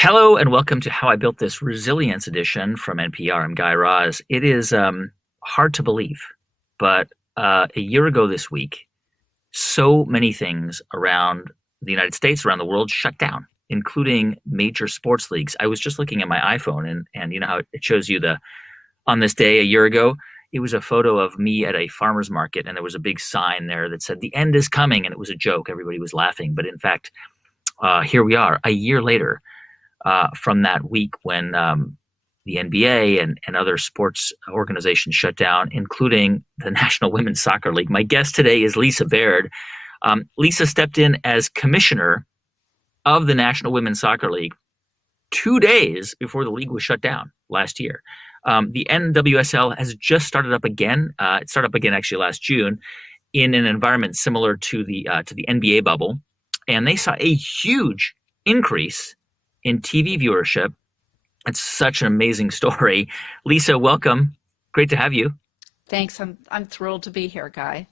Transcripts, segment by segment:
Hello and welcome to How I Built This Resilience Edition from NPR. I'm Guy Raz. It is hard to believe, but a year ago this week, so many things around the United States, around the world, shut down, including major sports leagues. I was just looking at my iPhone, and you know how it shows you on this day a year ago. It was a photo of me at a farmer's market, and there was a big sign there that said, "The end is coming," and it was a joke. Everybody was laughing, but in fact, here we are, a year later from that week when the NBA and other sports organizations shut down, including the National Women's Soccer League. My guest today is Lisa Baird. Lisa stepped in as commissioner of the National Women's Soccer League 2 days before the league was shut down last year. The NWSL has just started up again. It started up again actually last June in an environment similar to the NBA bubble, and they saw a huge increase in TV viewership. It's such an amazing story. Lisa, welcome. Great to have you. Thanks. I'm thrilled to be here, Guy.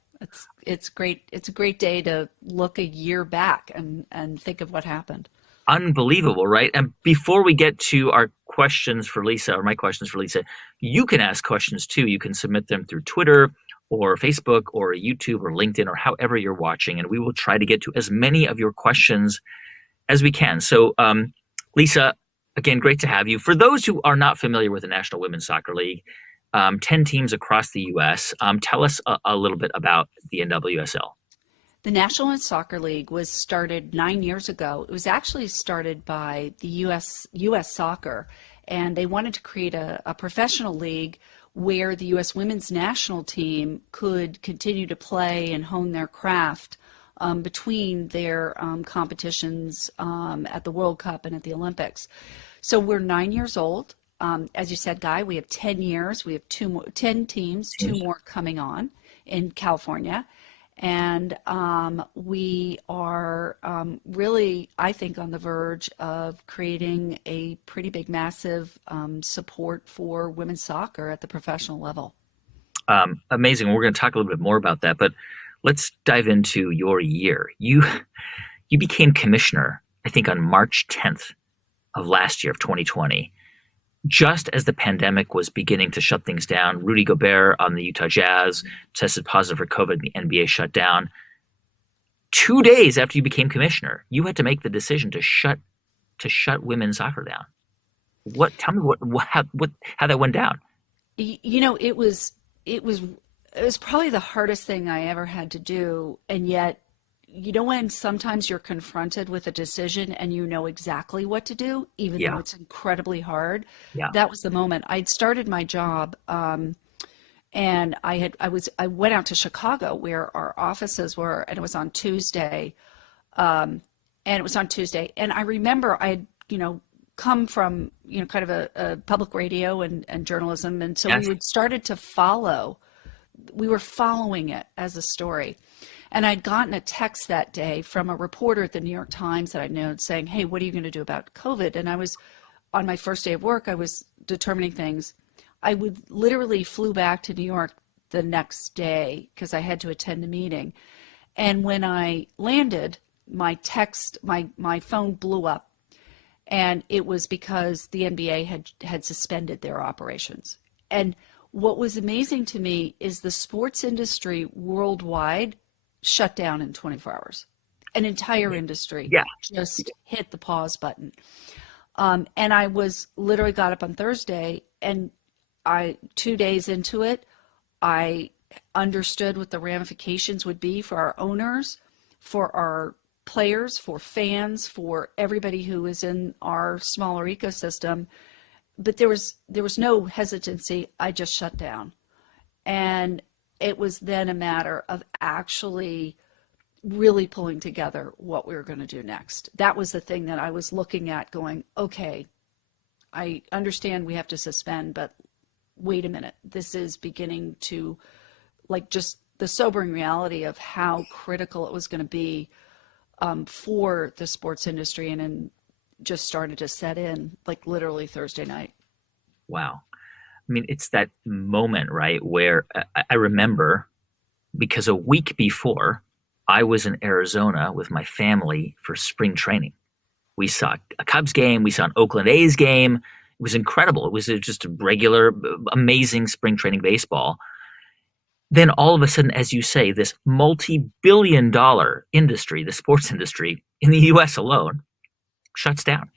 It's great. It's a great day to look a year back and think of what happened. Unbelievable, right? And before we get to our questions for Lisa, or my questions for Lisa, you can ask questions too. You can submit them through Twitter or Facebook or YouTube or LinkedIn or however you're watching, and we will try to get to as many of your questions as we can. So, Lisa, again, great to have you. For those who are not familiar with the National Women's Soccer League, 10 teams across the U.S., tell us a little bit about the NWSL. The National Women's Soccer League was started 9 years ago. It was actually started by the U.S. Soccer, and they wanted to create a professional league where the U.S. women's national team could continue to play and hone their craft between their competitions at the World Cup and at the Olympics. So we're 9 years old. As you said, Guy, we have 10 years. We have 10 teams, two more coming on in California. And we are really, I think, on the verge of creating a pretty big, massive support for women's soccer at the professional level. Amazing. We're going to talk a little bit more about that, but let's dive into your year. You became commissioner, I think, on March 10th of last year, of 2020, just as the pandemic was beginning to shut things down. Rudy Gobert on the Utah Jazz tested positive for COVID, and the NBA shut down. 2 days after you became commissioner, you had to make the decision to shut women's soccer down. Tell me how that went down. You know, it was probably the hardest thing I ever had to do, and yet, you know, when sometimes you're confronted with a decision and you know exactly what to do, even though Yeah. it's incredibly hard. Yeah. That was the moment. I'd started my job, and I went out to Chicago where our offices were, and it was on Tuesday. And I remember I had, come from, kind of a public radio and journalism, and so Yes. we were following it as a story. And I'd gotten a text that day from a reporter at the New York Times that I'd known saying, "Hey, what are you going to do about COVID?" And I was, on my first day of work, I was determining things. I would literally flew back to New York the next day because I had to attend a meeting. And when I landed, my phone blew up. And it was because the NBA had suspended their operations. And what was amazing to me is the sports industry worldwide shut down in 24 hours. An entire industry Yeah. just hit the pause button. And I literally got up on Thursday, and 2 days into it, I understood what the ramifications would be for our owners, for our players, for fans, for everybody who is in our smaller ecosystem. But there was no hesitancy. I just shut down. And it was then a matter of actually really pulling together what we were going to do next. That was the thing that I was looking at going, okay, I understand we have to suspend, but wait a minute. This is beginning to, like, just the sobering reality of how critical it was going to be for the sports industry, and then just started to set in, like, literally Thursday night. Wow. I mean, it's that moment, right, where I remember, because a week before, I was in Arizona with my family for spring training. We saw a Cubs game. We saw an Oakland A's game. It was incredible. It was just a regular, amazing spring training baseball. Then all of a sudden, as you say, this multi-billion-dollar industry, the sports industry in the U.S. alone, shuts down.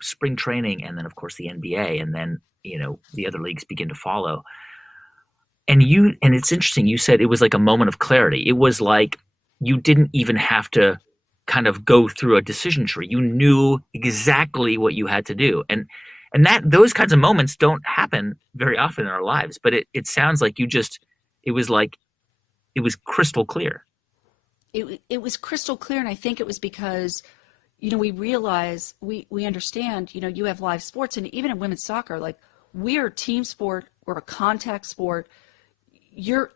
Spring training, and then of course the NBA, and then the other leagues begin to follow. And it's interesting. You said it was like a moment of clarity. It was like you didn't even have to kind of go through a decision tree. You knew exactly what you had to do, and that those kinds of moments don't happen very often in our lives. But it sounds like it was like it was crystal clear. It was crystal clear, and I think it was because we realize we understand. You have live sports, and even in women's soccer, like we're a team sport, we're a contact sport. We're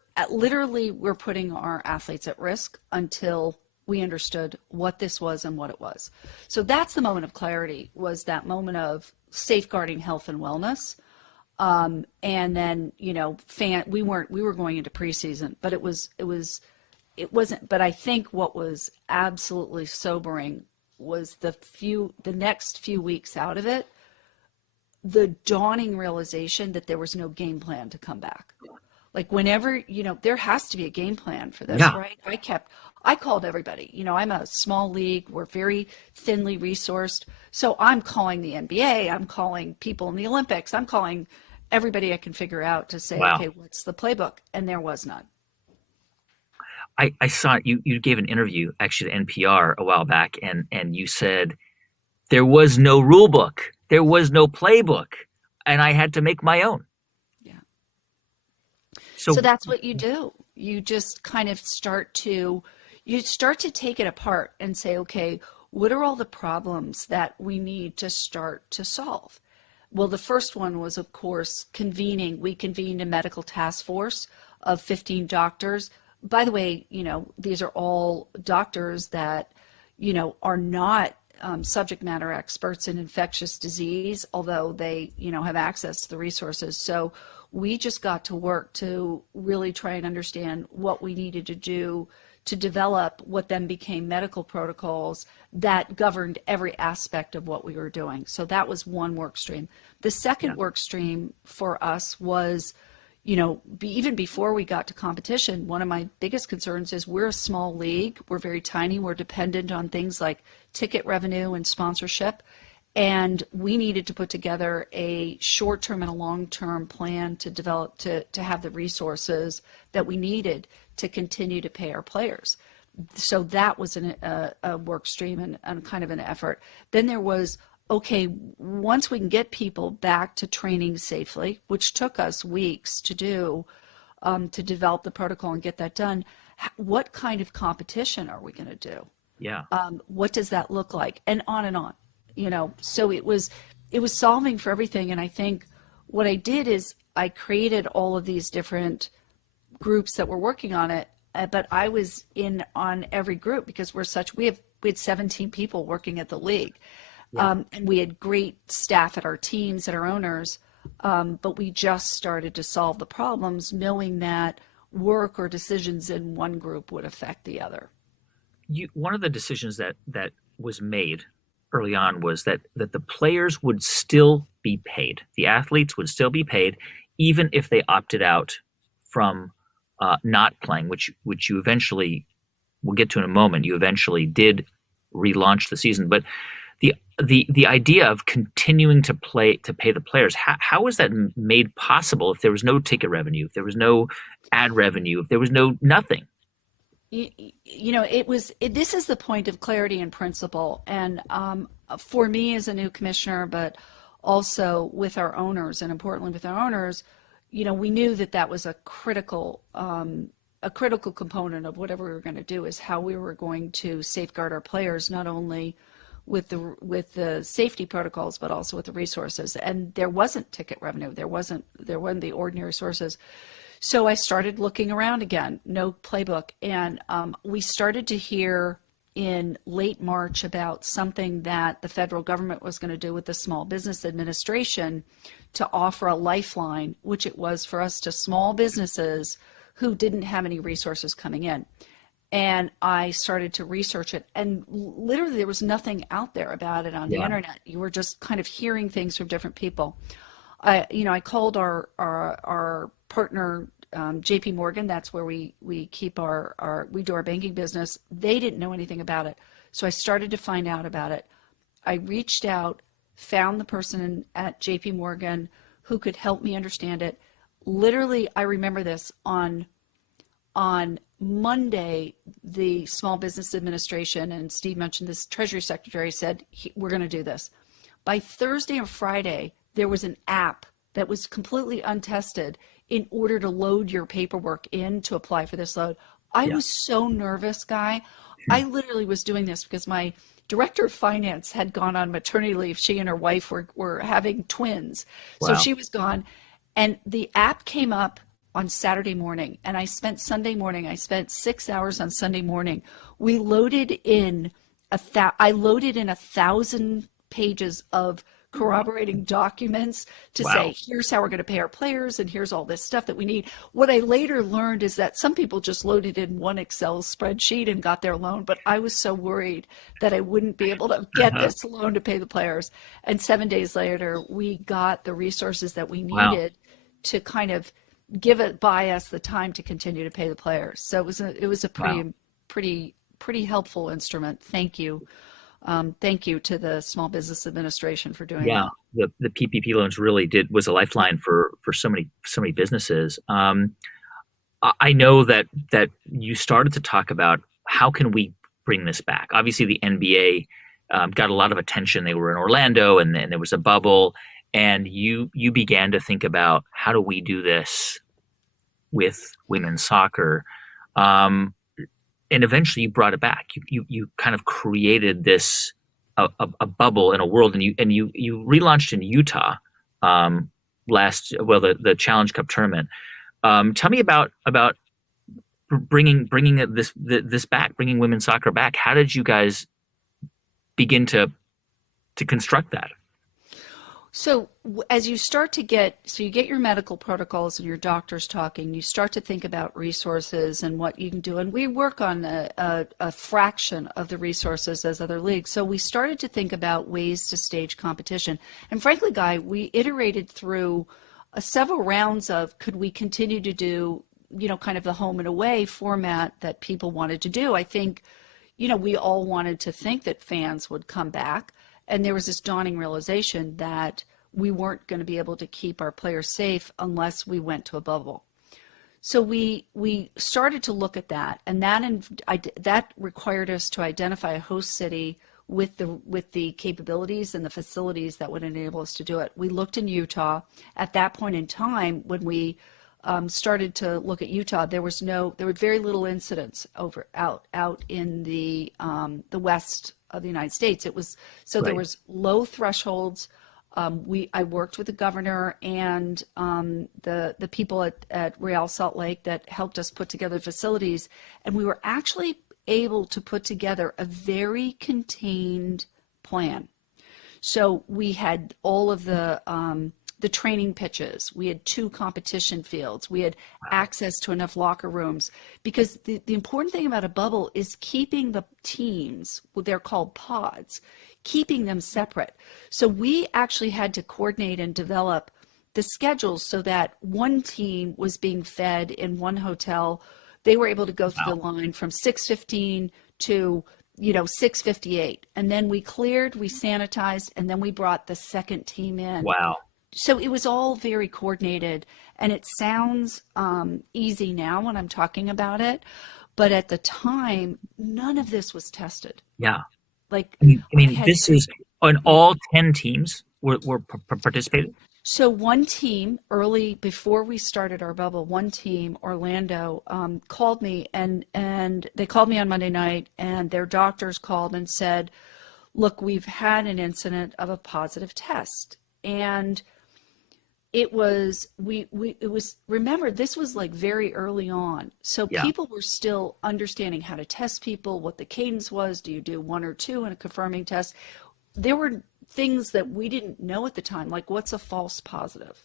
putting our athletes at risk until we understood what this was and what it was. So that's the moment of clarity, was that moment of safeguarding health and wellness. And then, we were going into preseason, but it wasn't, but I think what was absolutely sobering was the next few weeks out of it, the dawning realization that there was no game plan to come back. Like whenever, there has to be a game plan for this, Yeah. right? I called everybody. I'm a small league. We're very thinly resourced. So I'm calling the NBA. I'm calling people in the Olympics. I'm calling everybody I can figure out to say, Wow. okay, what's the playbook? And there was none. I saw you gave an interview actually to NPR a while back, and you said there was no rule book, there was no playbook, and I had to make my own. Yeah. So So that's what you do. You just kind of start to take it apart and say, okay, what are all the problems that we need to start to solve? Well, the first one was, of course, convening. We convened a medical task force of 15 doctors. By the way, these are all doctors that, are not subject matter experts in infectious disease, although they, have access to the resources. So we just got to work to really try and understand what we needed to do to develop what then became medical protocols that governed every aspect of what we were doing. So that was one work stream. The second work stream for us was, even before we got to competition, one of my biggest concerns is we're a small league. We're very tiny. We're dependent on things like ticket revenue and sponsorship. And we needed to put together a short-term and a long-term plan to develop, to have the resources that we needed to continue to pay our players. So that was a work stream and kind of an effort. Then there was, okay, once we can get people back to training safely, which took us weeks to do, to develop the protocol and get that done, what kind of competition are we going to do? yeah, What does that look like? And on and on. So it was solving for everything. And I think what I did is I created all of these different groups that were working on it, but I was in on every group because we had 17 people working at the league. And we had great staff at our teams, at our owners, but we just started to solve the problems knowing that work or decisions in one group would affect the other. one of the decisions that was made early on was that the players would still be paid. The athletes would still be paid, even if they opted out from not playing, which you eventually, we'll get to in a moment. You eventually did relaunch the season, but the idea of continuing to pay the players, how was that made possible if there was no ticket revenue, if there was no ad revenue, if there was no nothing? This is the point of clarity and principle. And for me as a new commissioner, but also with our owners, and importantly with our owners, we knew that was a critical component of whatever we were going to do, is how we were going to safeguard our players, not only with the safety protocols, but also with the resources. And there wasn't ticket revenue. There wasn't the ordinary sources. So I started looking around again, no playbook. And we started to hear in late March about something that the federal government was going to do with the Small Business Administration to offer a lifeline, which it was for us, to small businesses who didn't have any resources coming in. And I started to research it, and literally there was nothing out there about it on the Yeah. internet. You were just kind of hearing things from different people. I called our partner, JP Morgan. That's where we keep we do our banking business. They didn't know anything about it. So I started to find out about it. I reached out, found the person at JP Morgan who could help me understand it. Literally, I remember this on Monday, the Small Business Administration, and Steve mentioned this, Treasury Secretary said, we're going to do this. By Thursday or Friday, there was an app that was completely untested in order to load your paperwork in to apply for this loan. I Yeah. was so nervous, Guy. I literally was doing this because my director of finance had gone on maternity leave. She and her wife were having twins. So Wow. she was gone. And the app came up on Saturday morning, and I spent Sunday morning. I spent 6 hours on Sunday morning. We loaded in I loaded in 1,000 pages of corroborating documents to say, Wow. here's how we're going to pay our players, and here's all this stuff that we need. What I later learned is that some people just loaded in one Excel spreadsheet and got their loan, but I was so worried that I wouldn't be able to get Uh-huh. this loan to pay the players. And 7 days later, we got the resources that we Wow. needed to kind of buy us the time to continue to pay the players. So it was a Wow. pretty helpful instrument. Thank you. Thank you to the Small Business Administration for doing Yeah. that. The PPP loans really was a lifeline for so many businesses. I know that you started to talk about how can we bring this back. Obviously, the NBA got a lot of attention. They were in Orlando, and there was a bubble, and you began to think about how do we do this with women's soccer. Um, and eventually you brought it back. You kind of created this a bubble in a world, and you relaunched in Utah um, the Challenge Cup tournament. Tell me about bringing this back, bringing women's soccer back. How did you guys begin to construct that? So as you start to you get your medical protocols and your doctors talking, you start to think about resources and what you can do. And we work on a fraction of the resources as other leagues. So we started to think about ways to stage competition. And frankly, Guy, we iterated through several rounds of could we continue to do, kind of the home and away format that people wanted to do. I think, we all wanted to think that fans would come back. And there was this dawning realization that we weren't going to be able to keep our players safe unless we went to a bubble. So we started to look at that, and that required us to identify a host city with the capabilities and the facilities that would enable us to do it. We looked in Utah. At that point in time, when we started to look at Utah, there were very little incidents out in the west of the United States. There Right. was low thresholds. I worked with the governor and the people at Real Salt Lake that helped us put together facilities, and we were actually able to put together a very contained plan. So we had all of the training pitches. We had 2 competition fields. We had Wow. access to enough locker rooms, because the important thing about a bubble is keeping the teams, well, they're called pods, keeping them separate. So we actually had to coordinate and develop the schedules so that one team was being fed in one hotel. They were able to go through Wow. the line from 6:15 to 6:58, and then we cleared, we sanitized, and then we brought the second team in. Wow. So it was all very coordinated, and it sounds easy now when I'm talking about it, but at the time, none of this was tested. Yeah. Like I I mean, had this is on yeah. all 10 teams were participated. So one team early before we started our bubble, one team, Orlando, called me, and they called me on Monday night, and their doctors called and said, "Look, we've had an incident of a positive test." And it was remember, this was like very early on, so Yeah. people were still understanding how to test people, what the cadence was. Do you do 1 or 2 in a confirming test? There were things that we didn't know at the time, like what's a false positive.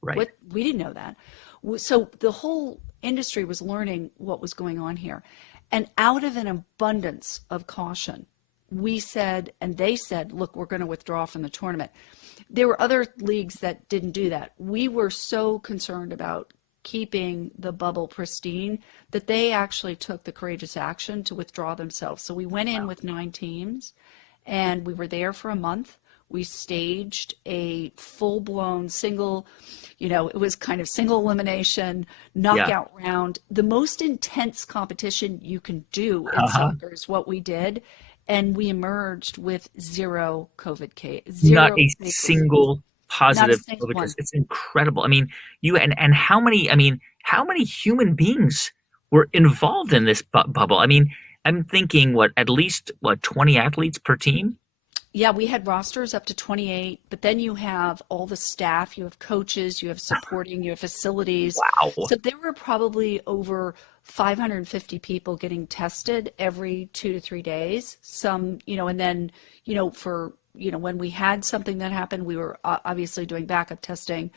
Right. What We didn't know that. So the whole industry was learning what was going on here. And out of an abundance of caution, we said, and they said, look, we're going to withdraw from the tournament. There were other leagues that didn't do that. We were so concerned about keeping the bubble pristine that they actually took the courageous action to withdraw themselves. So we went in with 9 teams and we were there for a month. We staged a full-blown single, it was kind of single elimination, Yeah. knockout round. The most intense competition you can do in Uh-huh. soccer is what we did. And we emerged with zero COVID case, Not zero a cases, single not a positive single COVID case. one. It's incredible. I mean, you and how many? I mean, how many human beings were involved in this bubble? I mean, I'm thinking what at least what 20 athletes per team? Yeah, we had rosters up to 28, but then you have all the staff, you have coaches, you have supporting, you have facilities. Wow. So there were probably over 550 people getting tested every 2 to 3 days. Some, and then, for, when we had something that happened, we were obviously doing backup testing.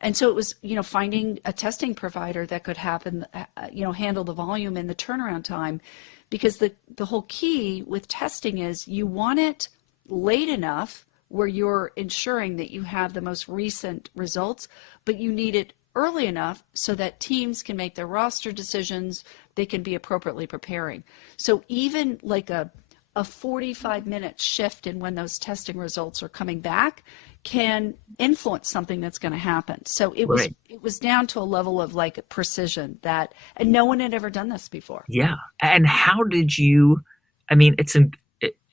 And so it was, finding a testing provider that could handle the volume and the turnaround time, because the whole key with testing is you want it late enough where you're ensuring that you have the most recent results, but you need it early enough so that teams can make their roster decisions, they can be appropriately preparing. So even like a 45-minute shift in when those testing results are coming back can influence something that's going to happen. So Right. it was down to a level of like precision and no one had ever done this before. Yeah. And how did you? I mean,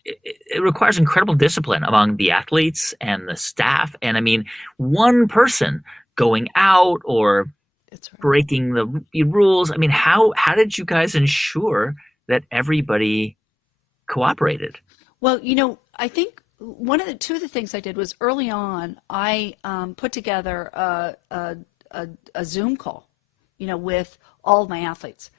it requires incredible discipline among the athletes and the staff. And I mean, one person going out or That's right. breaking the rules. I mean, how did you guys ensure that everybody cooperated? Well, I think two of the things I did was early on, I put together a Zoom call, with all of my athletes.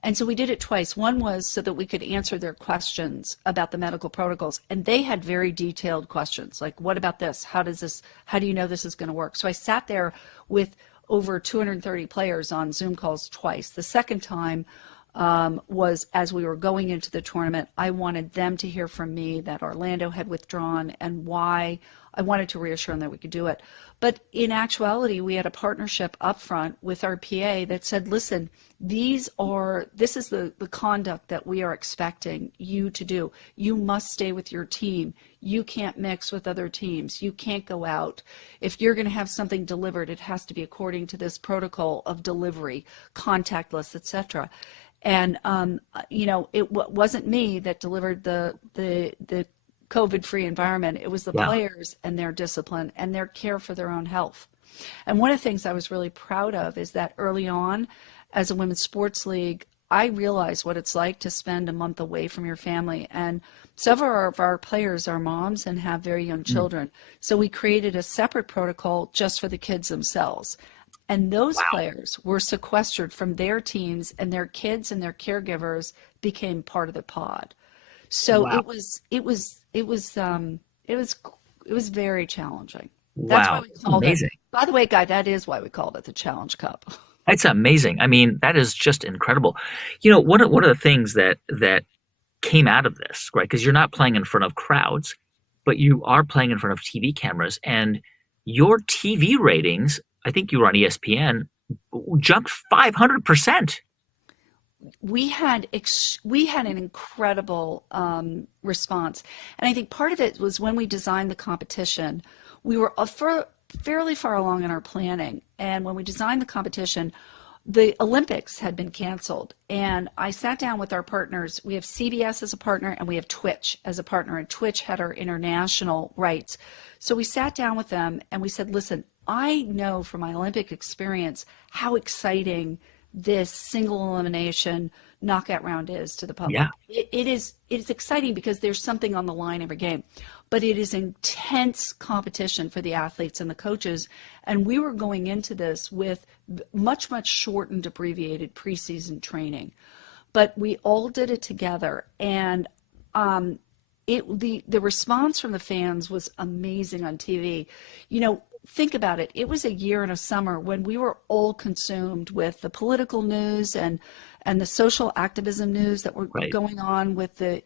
And so we did it twice. One was so that we could answer their questions about the medical protocols. And they had very detailed questions, like, what about this? How do you know this is going to work? So I sat there with over 230 players on Zoom calls twice. The second time was as we were going into the tournament. I wanted them to hear from me that Orlando had withdrawn and why. I wanted to reassure them that we could do it. But in actuality, we had a partnership up front with our PA that said, listen, this is the conduct that we are expecting you to do. You must stay with your team. You can't mix with other teams. You can't go out. If you're going to have something delivered, it has to be according to this protocol of delivery, contactless, etc. And wasn't me that delivered the COVID-free environment. It was the Yeah. players and their discipline and their care for their own health. And one of the things I was really proud of is that early on, as a women's sports league, I realized what it's like to spend a month away from your family. And several of our players are moms and have very young Mm. children. So we created a separate protocol just for the kids themselves. And those Wow. players were sequestered from their teams, and their kids and their caregivers became part of the pod. So Wow. it was very challenging. That's why Wow. we It's called it. amazing. By the way, Guy, that is why we called it the Challenge Cup. It's amazing. I mean, that is just incredible. One of the things that came out of this, right? Because you're not playing in front of crowds, but you are playing in front of TV cameras, and your TV ratings, I think you were on ESPN, jumped 500%. We had an incredible response, and I think part of it was when we designed the competition. We were fairly far along in our planning, and when we designed the competition, the Olympics had been canceled, and I sat down with our partners. We have CBS as a partner, and we have Twitch as a partner, and Twitch had our international rights. So we sat down with them and we said, listen, I know from my Olympic experience how exciting this single elimination knockout round is to the Yeah. public. It is exciting because there's something on the line every game, but it is intense competition for the athletes and the coaches. And we were going into this with much, much shortened, abbreviated preseason training, but we all did it together. And the response from the fans was amazing on TV. Think about it. It was a year and a summer when we were all consumed with the political news and the social activism news that were Right. going on with the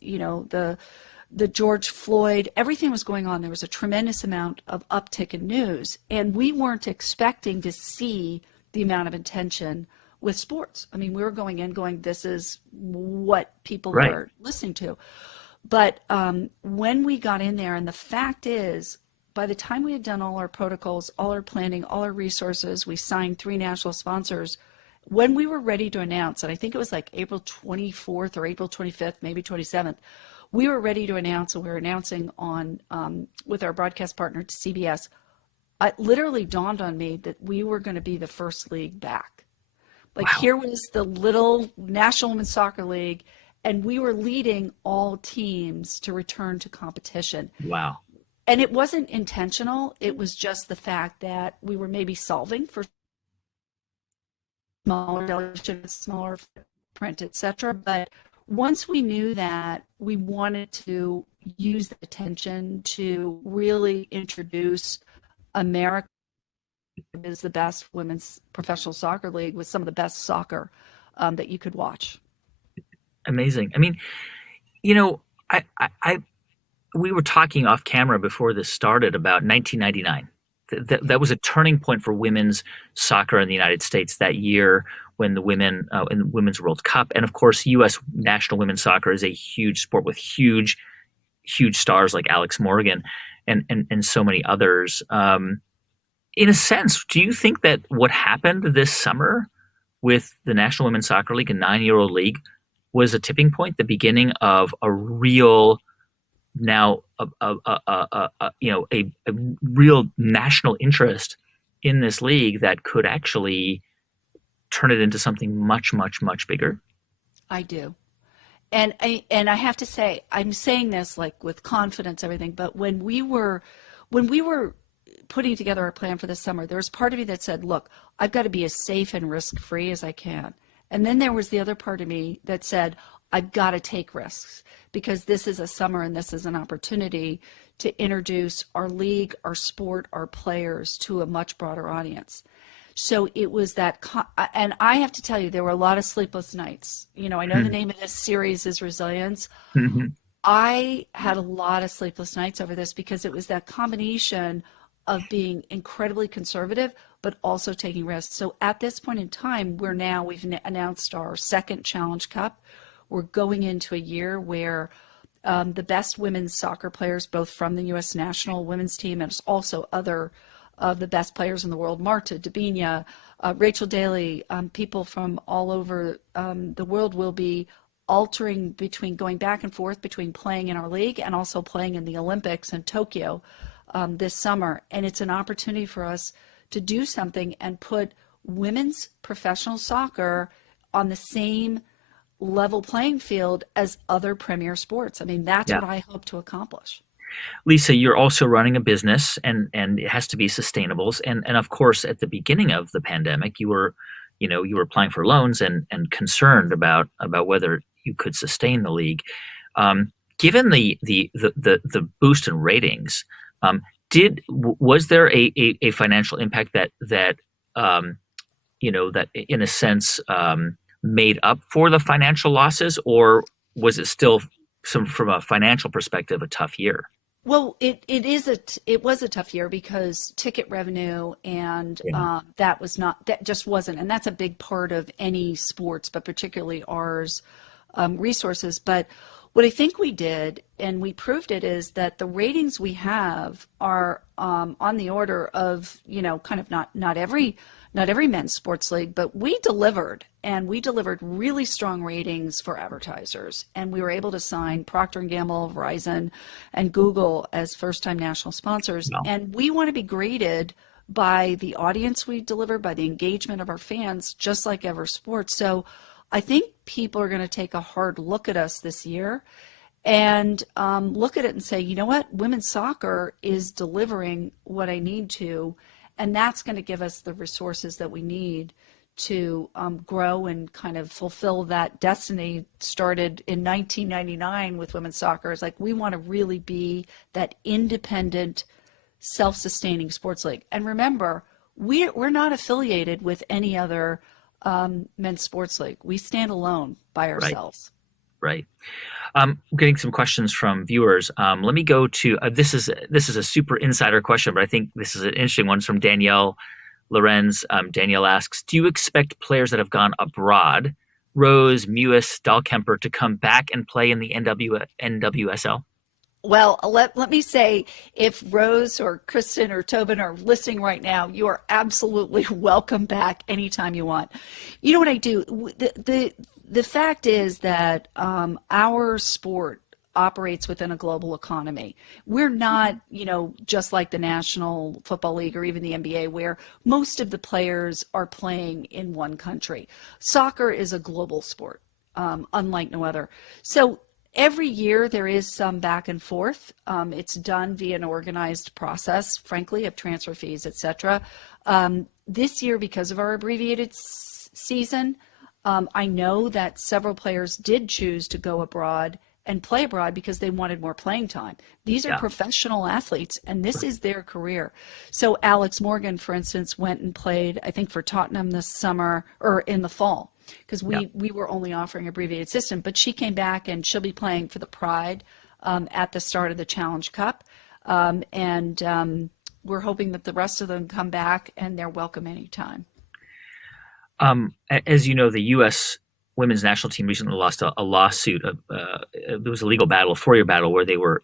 George Floyd, everything was going on. There was a tremendous amount of uptick in news, and we weren't expecting to see the amount of attention with sports. I mean, we were going in going, this is what people Right. are listening to. But when we got in there, and the fact is, by the time we had done all our protocols, all our planning, all our resources, we signed 3 national sponsors. When we were ready to announce, and I think it was like April 24th or April 25th, maybe 27th, we were ready to announce, and we were announcing on with our broadcast partner to CBS. It literally dawned on me that we were going to be the first league back. Like, Wow. here was the little National Women's Soccer League, and we were leading all teams to return to competition. Wow. And it wasn't intentional. It was just the fact that we were maybe solving for smaller delegation, smaller footprint, et cetera. But once we knew that, we wanted to use the attention to really introduce America as the best women's professional soccer league with some of the best soccer that you could watch. Amazing. I mean, you know, I we were talking off camera before this started about 1999. That was a turning point for women's soccer in the United States that year when the women in the Women's World Cup, and of course, U.S. national women's soccer is a huge sport with huge stars like Alex Morgan and so many others. In a sense, do you think that what happened this summer with the National Women's Soccer League, a 9-year-old league, was a tipping point, the beginning of a real now a real national interest in this league that could actually turn it into something much bigger? I do. And I have to say, I'm saying this like with confidence, everything, but when we were putting together our plan for this summer, there was part of me that said, look, I've got to be as safe and risk-free as I can. And then there was the other part of me that said, I've got to take risks because this is a summer and this is an opportunity to introduce our league, our sport, our players to a much broader audience. So it was that, and I have to tell you, there were a lot of sleepless nights. You know, I know the name of this series is Resilience. Mhm. I had a lot of sleepless nights over this because it was that combination of being incredibly conservative, but also taking risks. So at this point in time, we've announced our second Challenge Cup. We're going into a year where the best women's soccer players, both from the U.S. national women's team and also other of the best players in the world, Marta, Dabinia, Rachel Daly, people from all over the world will be altering between going back and forth between playing in our league and also playing in the Olympics in Tokyo this summer. And it's an opportunity for us to do something and put women's professional soccer on the same level playing field as other premier sports. I mean, that's Yeah. what I hope to accomplish. Lisa, you're also running a business and it has to be sustainable. And of course, at the beginning of the pandemic, you were applying for loans and concerned about whether you could sustain the league. Given the boost in ratings, was there a financial impact that in a sense made up for the financial losses, or was it still from a financial perspective a tough year? Well, it was a tough year because ticket revenue and Yeah. that just wasn't, and that's a big part of any sports, but particularly ours, resources. But what I think we did, and we proved it, is that the ratings we have are on the order of, kind of not every men's sports league, but we delivered, and we delivered really strong ratings for advertisers, and we were able to sign Procter and Gamble, Verizon, and Google as first-time national sponsors. No. And we want to be graded by the audience we deliver, by the engagement of our fans, just like Ever Sports. So I think people are going to take a hard look at us this year and look at it and say, you know what, women's soccer is delivering what I need to, and that's going to give us the resources that we need to grow and kind of fulfill that destiny started in 1999 with women's soccer. It's like we want to really be that independent, self-sustaining sports league. And remember, we're not affiliated with any other men's sports league. We stand alone by Right, ourselves. right. Getting some questions from viewers. Let me go to this is a super insider question, but I think this is an interesting one. It's from Danielle Lorenz. Danielle asks, "Do you expect players that have gone abroad, Rose, Mewis, Dahlkemper, to come back and play in the NWSL?" Well, let me say, if Rose or Kristen or Tobin are listening right now, you are absolutely welcome back anytime you want. You know what I do? The fact is that our sport operates within a global economy. We're not, just like the National Football League or even the NBA, where most of the players are playing in one country. Soccer is a global sport, unlike no other. So every year there is some back and forth. It's done via an organized process, frankly, of transfer fees, etc. This year, because of our abbreviated season, I know that several players did choose to go abroad and play abroad because they wanted more playing time. These are Yeah, professional athletes, and this is their career. So Alex Morgan, for instance, went and played, I think, for Tottenham this summer or in the fall, because yeah. we were only offering abbreviated system. But she came back, and she'll be playing for the Pride at the start of the Challenge Cup. We're hoping that the rest of them come back, and they're welcome anytime. As you know, the U.S. women's national team recently lost a lawsuit. There was a legal battle, a 4-year battle, where they were,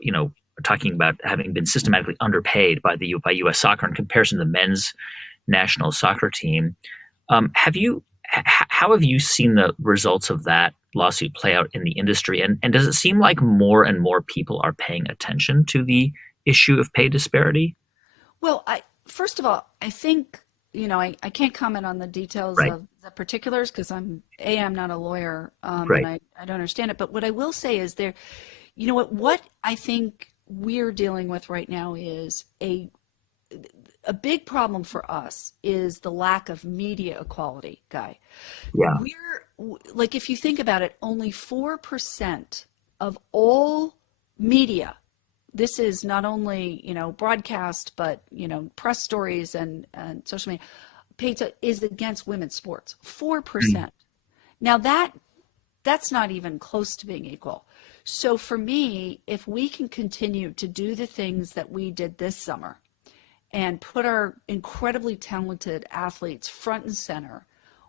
talking about having been systematically underpaid by U.S. Soccer in comparison to the men's national soccer team. How have you seen the results of that lawsuit play out in the industry? And does it seem like more and more people are paying attention to the issue of pay disparity? Well, first of all, I think, I can't comment on the details Right, of the particulars because I'm not a lawyer, and right. I don't understand it. But what I will say is what I think we're dealing with right now is a big problem for us is the lack of media equality, Guy. Yeah, Like, if you think about it, only 4% of all media, this is not only, broadcast, but, press stories and social media, is against women's sports. mm, 4%. Now that's not even close to being equal. So for me, if we can continue to do the things that we did this summer and put our incredibly talented athletes front and center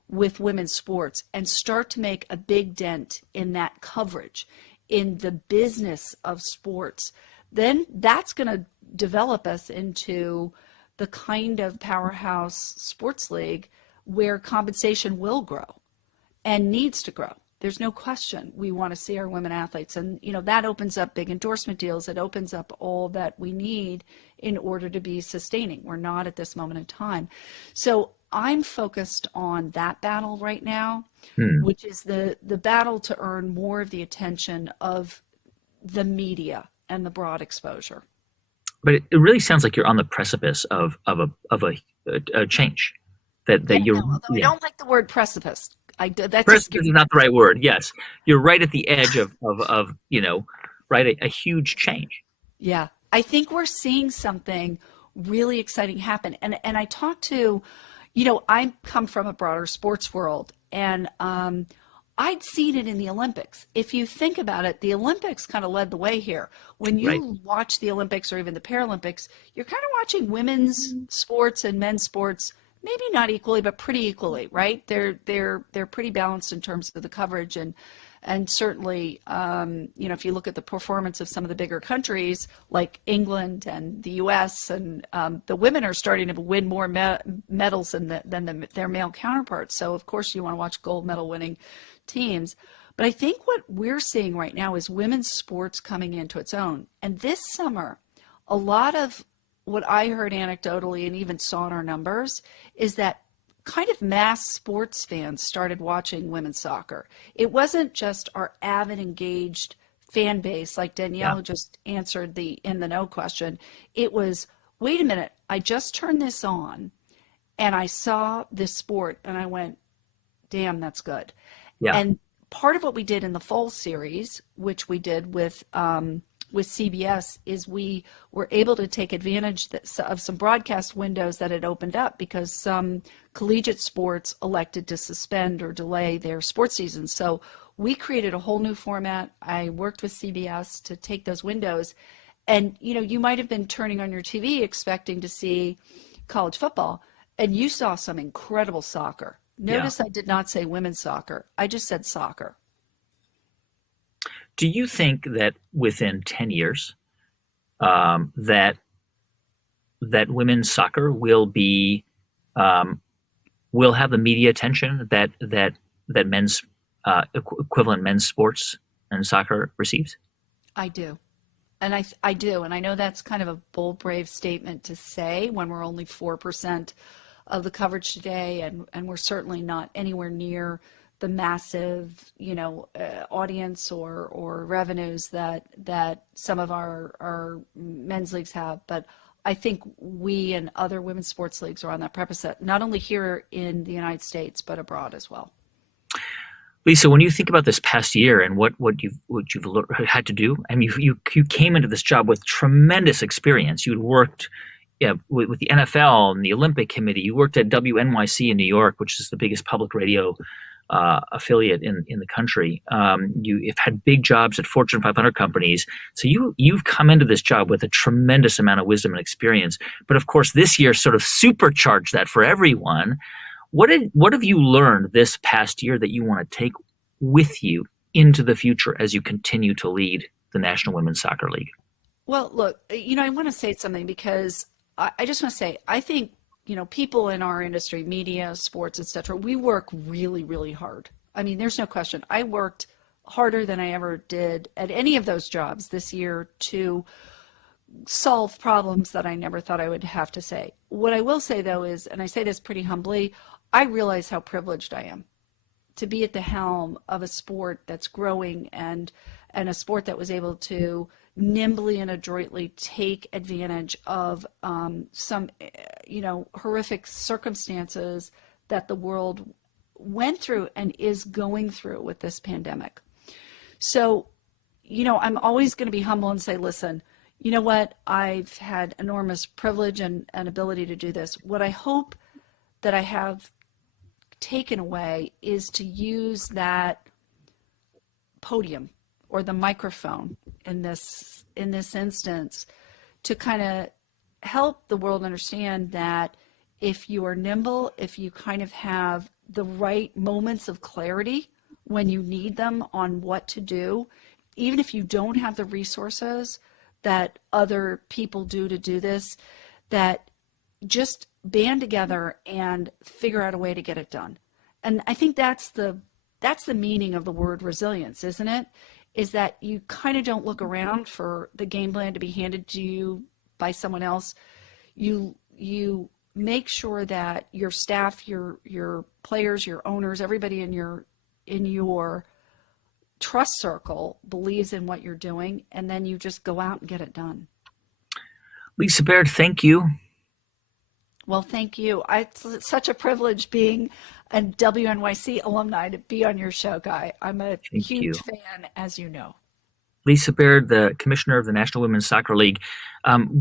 with women's sports and start to make a big dent in that coverage, in the business of sports, then that's going to develop us into the kind of powerhouse sports league where compensation will grow and needs to grow. There's no question we want to see our women athletes. And, that opens up big endorsement deals. It opens up all that we need in order to be sustaining. We're not at this moment in time. So I'm focused on that battle right now, mm. which is the battle to earn more of the attention of the media and the broad exposure. But it really sounds like you're on the precipice of a change. That Yeah, you're, no, although I yeah. don't like the word precipice. That just Precipice scares is me. not the right word. Yes, you're right at the edge of right, a huge change. Yeah, I think we're seeing something really exciting happen. And I talked to, I come from a broader sports world, and I'd seen it in the Olympics. If you think about it, the Olympics kind of led the way here. When Right. you watch the Olympics or even the Paralympics, you're kind of watching women's sports and men's sports, maybe not equally, but pretty equally, right? They're pretty balanced in terms of the coverage, and certainly, if you look at the performance of some of the bigger countries like England and the U.S., and the women are starting to win more medals than their male counterparts. So of course you want to watch gold medal winning teams. But I think what we're seeing right now is women's sports coming into its own. And this summer, a lot of what I heard anecdotally and even saw in our numbers is that kind of mass sports fans started watching women's soccer. It wasn't just our avid, engaged fan base, like Yeah. Danielle just answered the in the know question. It was, wait a minute, I just turned this on and I saw this sport and I went, damn, that's good. Yeah. And part of what we did in the fall series, which we did with with CBS is we were able to take advantage of some broadcast windows that had opened up because some collegiate sports elected to suspend or delay their sports season. So we created a whole new format. I worked with CBS to take those windows. And, you might have been turning on your TV expecting to see college football, and you saw some incredible soccer. Yeah. Notice I did not say women's soccer. I just said soccer. Do you think that within 10 years, that women's soccer um, will have the media attention that men's equivalent men's sports and soccer receives? I do. And I do. And I know that's kind of a bold, brave statement to say when we're only 4% of the coverage today. And we're certainly not anywhere near the massive, audience or revenues that some of our men's leagues have. But I think we and other women's sports leagues are on that precipice, not only here in the United States, but abroad as well. Lisa, when you think about this past year and what you've had to do, I mean, you came into this job with tremendous experience. You'd worked, with the NFL and the Olympic Committee. You worked at WNYC in New York, which is the biggest public radio affiliate in the country. You've had big jobs at Fortune 500 companies. So you've come into this job with a tremendous amount of wisdom and experience. But of course, this year sort of supercharged that for everyone. What have you learned this past year that you want to take with you into the future as you continue to lead the National Women's Soccer League? Well, look, I want to say something because I just want to say, I think, people in our industry, media, sports, etc., we work really, really hard. I mean, there's no question. I worked harder than I ever did at any of those jobs this year to solve problems that I never thought I would have to say. What I will say, though, is, and I say this pretty humbly, I realize how privileged I am to be at the helm of a sport that's growing and a sport that was able to nimbly and adroitly take advantage of some, horrific circumstances that the world went through and is going through with this pandemic. So, I'm always going to be humble and say, listen, you know what? I've had enormous privilege and ability to do this. What I hope that I have taken away is to use that podium or the microphone in this instance to kind of help the world understand that if you are nimble, if you kind of have the right moments of clarity when you need them on what to do, even if you don't have the resources that other people do to do this, that just band together and figure out a way to get it done. And I think that's the meaning of the word resilience, isn't it? Is that you kind of don't look around for the game plan to be handed to you by someone else. You make sure that your staff, your players, your owners, everybody in your trust circle believes in what you're doing, and then you just go out and get it done. Lisa Baird, thank you. Well, thank you. It's such a privilege being a WNYC alumni to be on your show, Guy. I'm a huge fan, as you know. Lisa Baird, the Commissioner of the National Women's Soccer League.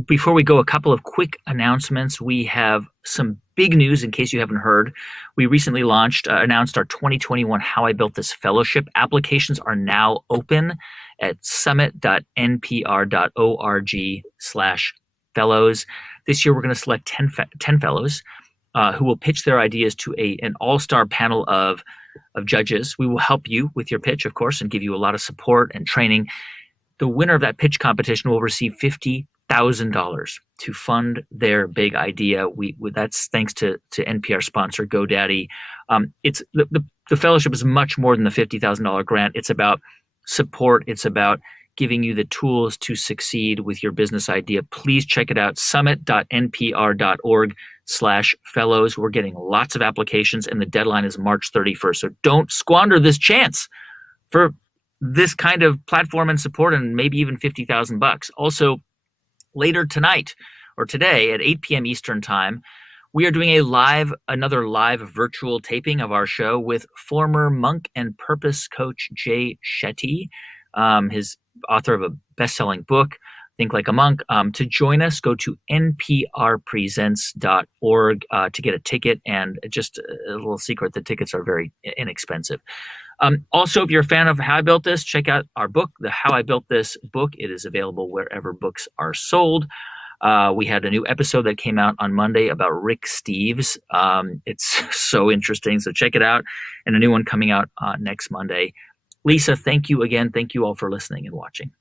Before we go, a couple of quick announcements. We have some big news in case you haven't heard. We recently announced our 2021 How I Built This Fellowship. Applications are now open at summit.npr.org/fellows. This year, we're going to select 10 fellows who will pitch their ideas to an all-star panel of judges. We will help you with your pitch, of course, and give you a lot of support and training. The winner of that pitch competition will receive $50,000 to fund their big idea. That's thanks to NPR sponsor GoDaddy. It's the fellowship is much more than the $50,000 grant. It's about support. It's about giving you the tools to succeed with your business idea. Please check it out, summit.npr.org/fellows. We're getting lots of applications, and the deadline is March 31st. So don't squander this chance for this kind of platform and support, and maybe even $50,000. Also, later tonight or today at 8 p.m. Eastern Time, we are doing another live virtual taping of our show with former monk and purpose coach Jay Shetty. His author of a best-selling book, Think Like a Monk. To join us, go to nprpresents.org to get a ticket. And just a little secret, the tickets are very inexpensive. Also, if you're a fan of How I Built This, check out our book, the How I Built This book. It is available wherever books are sold. We had a new episode that came out on Monday about Rick Steves. It's so interesting, so check it out. And a new one coming out next Monday. Lisa, thank you again. Thank you all for listening and watching.